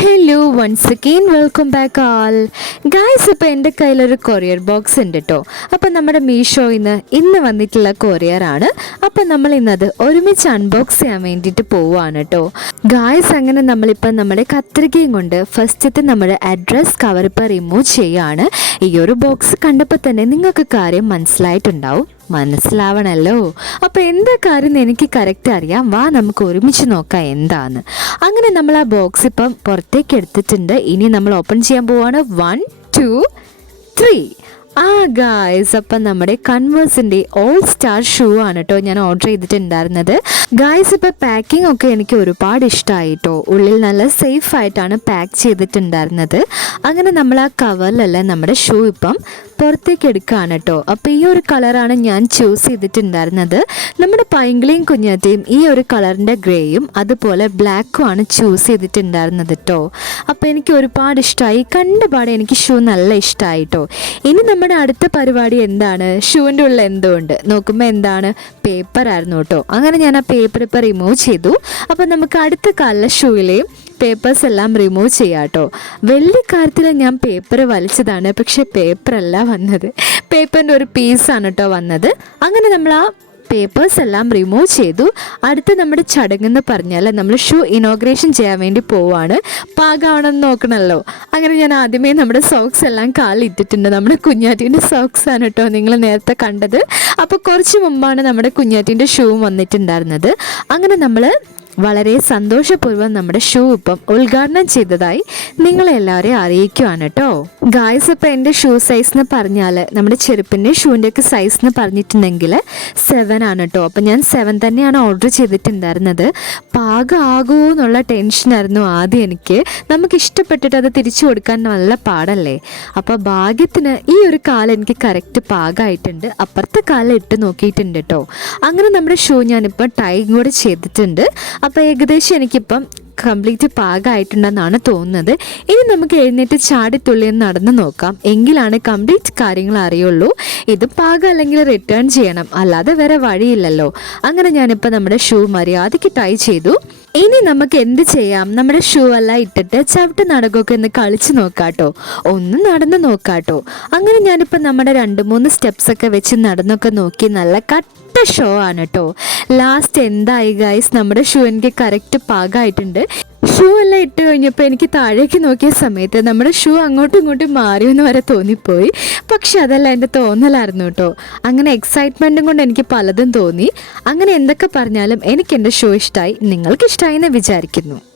Hello once again welcome back all guys ഇപ്പോൾ എന്റെ കയ്യിലൊരു കൊറിയർ ബോക്സ് ഉണ്ട് കേട്ടോ അപ്പോൾ നമ്മുടെ മീഷോയിൽ നിന്ന് ഇന്ന് വന്നിട്ടുള്ള കൊറിയർ ആണ്. അപ്പം നമ്മൾ ഇന്നത് ഒരുമിച്ച് അൺബോക്സ് ചെയ്യാൻ വേണ്ടിയിട്ട് പോവുകയാണ് കേട്ടോ ഗായ്സ് അങ്ങനെ നമ്മളിപ്പം നമ്മുടെ കത്രികയും കൊണ്ട് ഫസ്റ്റത്തെ നമ്മുടെ അഡ്രസ് കവർ ഇപ്പോൾ റിമൂവ് ചെയ്യുകയാണ് ഈ ഒരു ബോക്സ് കണ്ടപ്പോൾ തന്നെ നിങ്ങൾക്ക് കാര്യം മനസ്സിലായിട്ടുണ്ടാവും. മനസ്സിലാവണല്ലോ. അപ്പോൾ എന്താ കാര്യം എനിക്ക് കറക്റ്റ് അറിയാം. വാ നമുക്ക് ഒരുമിച്ച് നോക്കാം എന്താന്ന്. അങ്ങനെ നമ്മൾ ആ ബോക്സ് ഇപ്പം പുറത്തേക്ക് എടുത്തിട്ടുണ്ട്. ഇനി നമ്മൾ ഓപ്പൺ ചെയ്യാൻ പോവാണ്. വൺ ടു ത്രീ ആ ഗായ്സ് അപ്പം നമ്മുടെ കൺവേഴ്സിന്റെ ഓൾ സ്റ്റാർ ഷൂ ആണ് കേട്ടോ ഞാൻ ഓർഡർ ചെയ്തിട്ടുണ്ടായിരുന്നത്. ഗായ്സ് ഇപ്പം പാക്കിംഗ് ഒക്കെ എനിക്ക് ഒരുപാട് ഇഷ്ടമായി കേട്ടോ ഉള്ളിൽ നല്ല സേഫ് ആയിട്ടാണ് പാക്ക് ചെയ്തിട്ടുണ്ടായിരുന്നത്. അങ്ങനെ നമ്മൾ ആ കവറിലല്ല നമ്മുടെ ഷൂ ഇപ്പം പുറത്തേക്ക് എടുക്കുകയാണ് കേട്ടോ അപ്പോൾ ഈ ഒരു കളറാണ് ഞാൻ ചൂസ് ചെയ്തിട്ടുണ്ടായിരുന്നത്. നമ്മുടെ പൈങ്കിളിയും കുഞ്ഞാറ്റയും ഈ ഒരു കളറിന്റെ ഗ്രേയും അതുപോലെ ബ്ലാക്കും ആണ് ചൂസ് ചെയ്തിട്ടുണ്ടായിരുന്നത് കേട്ടോ അപ്പോൾ എനിക്ക് ഒരുപാട് ഇഷ്ടമായി കണ്ടുപാടെ എനിക്ക് ഷൂ നല്ല ഇഷ്ടമായി കേട്ടോ ഇനി നമ്മുടെ അടുത്ത പരിപാടി എന്താണ്? ഷൂവിന്റെ ഉള്ളിൽ എന്തോ ഉണ്ട് നോക്കുമ്പോൾ എന്താണ്? പേപ്പർ ആയിരുന്നു കേട്ടോ. അങ്ങനെ ഞാൻ ആ പേപ്പർ ഇപ്പോൾ റിമൂവ് ചെയ്തു. അപ്പോൾ നമുക്ക് അടുത്ത കാലിലെ ഷൂവിലെയും പേപ്പേഴ്സ് എല്ലാം റിമൂവ് ചെയ്യാം കേട്ടോ. വലിയ കാര്യത്തിൽ ഞാൻ പേപ്പർ വലിച്ചതാണ്. പക്ഷേ പേപ്പറല്ല വന്നത്. പേപ്പറിന്റെ ഒരു പീസാണ് കേട്ടോ വന്നത്. അങ്ങനെ നമ്മൾ ആ പേപ്പേഴ്സ് എല്ലാം റിമൂവ് ചെയ്തു. അടുത്ത നമ്മുടെ ചടങ്ങെന്ന് പറഞ്ഞാൽ നമ്മൾ ഷൂ ഇനോഗ്രേഷൻ ചെയ്യാൻ വേണ്ടി പോവാണ്. പാകാവണമെന്ന് നോക്കണമല്ലോ അങ്ങനെ ഞാൻ ആദ്യമേ നമ്മുടെ സോക്സ് എല്ലാം കാലിൽ ഇട്ടിട്ടുണ്ട് നമ്മുടെ കുഞ്ഞാറ്റീന്റെ സോക്സ് ആണ് കേട്ടോ നിങ്ങൾ നേരത്തെ കണ്ടത്. അപ്പോൾ കുറച്ച് മുമ്പാണ് നമ്മുടെ കുഞ്ഞാറ്റീന്റെ ഷൂവും വന്നിട്ടുണ്ടായിരുന്നത്. അങ്ങനെ നമ്മൾ വളരെ സന്തോഷപൂർവം നമ്മുടെ ഷൂ ഇപ്പം ഉദ്ഘാടനം ചെയ്തതായി നിങ്ങളെല്ലാവരെയും അറിയിക്കുവാണ് കേട്ടോ ഗായ്സ് ഇപ്പം എന്റെ ഷൂ സൈസ് എന്ന് പറഞ്ഞാൽ നമ്മുടെ ചെരുപ്പിന്റെ ഷൂവിന്റെയൊക്കെ സൈസ് എന്ന് പറഞ്ഞിട്ടുണ്ടെങ്കിൽ സെവൻ ആണ് കേട്ടോ അപ്പം ഞാൻ സെവൻ തന്നെയാണ് ഓർഡർ ചെയ്തിട്ടുണ്ടായിരുന്നത്. പാകമാകുമോ എന്നുള്ള ടെൻഷനായിരുന്നു ആദ്യം എനിക്ക്. നമുക്ക് ഇഷ്ടപ്പെട്ടിട്ട് അത് തിരിച്ചു കൊടുക്കാൻ നല്ല പാടല്ലേ? അപ്പോൾ ഭാഗ്യത്തിന് ഈ ഒരു കാലം എനിക്ക് കറക്റ്റ് പാകമായിട്ടുണ്ട് അപ്പുറത്തെ കാലം ഇട്ട് നോക്കിയിട്ടുണ്ട് കേട്ടോ അങ്ങനെ നമ്മുടെ ഷൂ ഞാനിപ്പോൾ ടൈം കൂടെ ചെയ്തിട്ടുണ്ട്. അപ്പോൾ ഏകദേശം എനിക്കിപ്പം കംപ്ലീറ്റ് പാകമായിട്ടുണ്ടെന്നാണ് തോന്നുന്നത്. ഇനി നമുക്ക് എഴുന്നേറ്റ് ചാടിത്തുള്ളി നടന്ന് നടന്നു നോക്കാം. എങ്കിലാണ് കംപ്ലീറ്റ് കാര്യങ്ങൾ അറിയുള്ളൂ. ഇത് പാകം അല്ലെങ്കിൽ റിട്ടേൺ ചെയ്യണം. അല്ലാതെ വേറെ വഴിയില്ലല്ലോ. അങ്ങനെ ഞാനിപ്പോൾ നമ്മുടെ ഷൂ മര്യാദയ്ക്ക് ട്രൈ ചെയ്തു. ഇനി നമുക്ക് എന്ത് ചെയ്യാം? നമ്മുടെ ഷൂ എല്ലാം ഇട്ടിട്ട് ചവിട്ട് നടക്കൊക്കെ ഒന്ന് കളിച്ച് നോക്കാട്ടോ. ഒന്ന് നടന്ന് നോക്കാട്ടോ. അങ്ങനെ ഞാനിപ്പോൾ നമ്മുടെ രണ്ട് മൂന്ന് സ്റ്റെപ്സ് ഒക്കെ വെച്ച് നടന്നൊക്കെ നോക്കി നല്ല കട്ട ഷോ ആണ് കേട്ടോ ലാസ്റ്റ് എന്തായി ഗൈസ് നമ്മുടെ ഷൂ എനിക്ക് കറക്റ്റ് പാകമായിട്ടുണ്ട് ഷൂ എല്ലാം ഇട്ട് കഴിഞ്ഞപ്പോൾ എനിക്ക് താഴേക്ക് നോക്കിയ സമയത്ത് നമ്മുടെ ഷൂ അങ്ങോട്ടും ഇങ്ങോട്ടും മാറിയെന്ന് വരെ തോന്നിപ്പോയി. പക്ഷെ അതല്ല എന്റെ തോന്നലായിരുന്നു കേട്ടോ. അങ്ങനെ എക്സൈറ്റ്മെന്റും കൊണ്ട് എനിക്ക് പലതും തോന്നി. അങ്ങനെ എന്തൊക്കെ പറഞ്ഞാലും എനിക്ക് എന്റെ ഷോ ഇഷ്ടമായി നിങ്ങൾക്ക് ഇഷ്ടമായി എന്ന് വിചാരിക്കുന്നു.